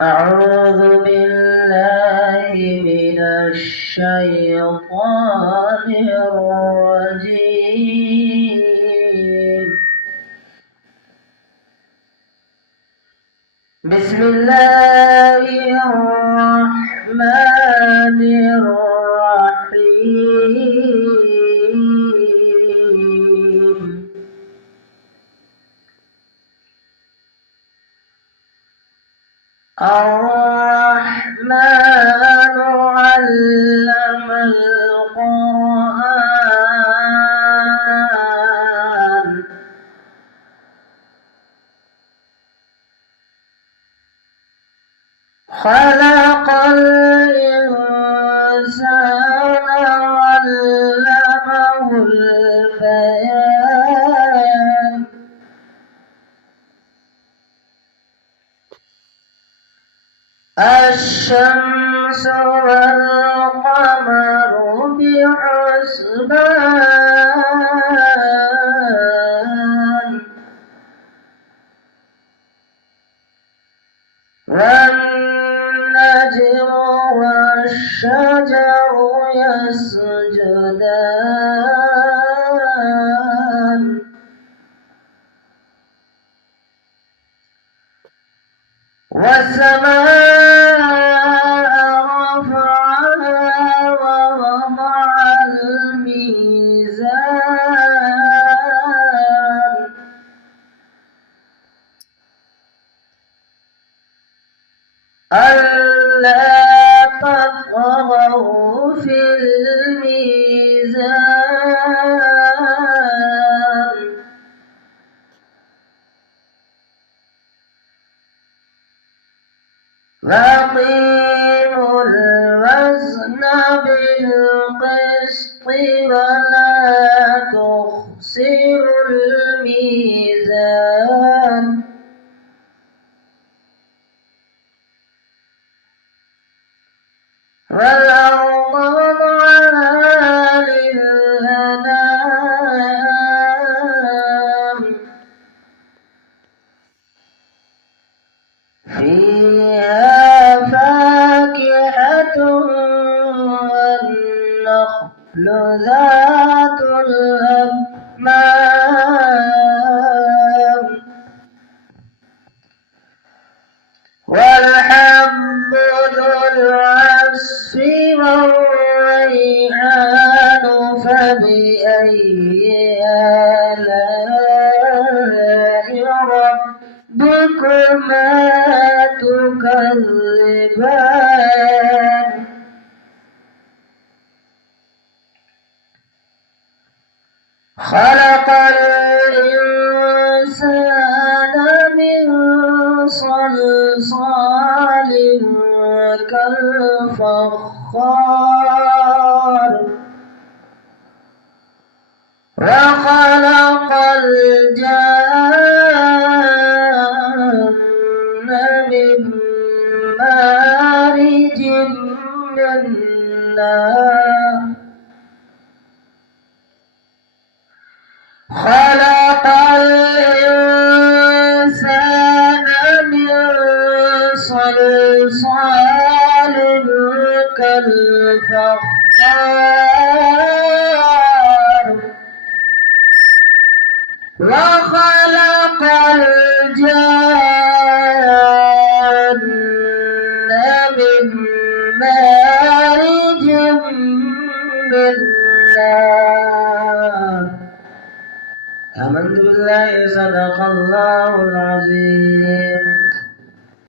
أعوذ بالله من الشيطان الرجيم. بسم الله الرحمن الرحيم. الرحمن علم القرآن خلق الإنسان علمه البيان الشمس والقمر بحسبان والنجم والشجر يسجدان والسماء رفعها ووضع الميزان ألا تطغوا في الميزان وأقيموا الوزن بالقسط ولا تخسروا الميزان والأرض وضعها للأنام فيها فاكهة والنخل ذات الأكمام والحب ذو العصف والريحان فبأي آلاء ربكما تكذبان خلق الإنسان من صلصال كالفخار وخلق الجن من مارج من نار خلق الإنسان من صلصال كالفخار وخلق الجن من مارج من نار. آمنت بالله صدق الله العظيم.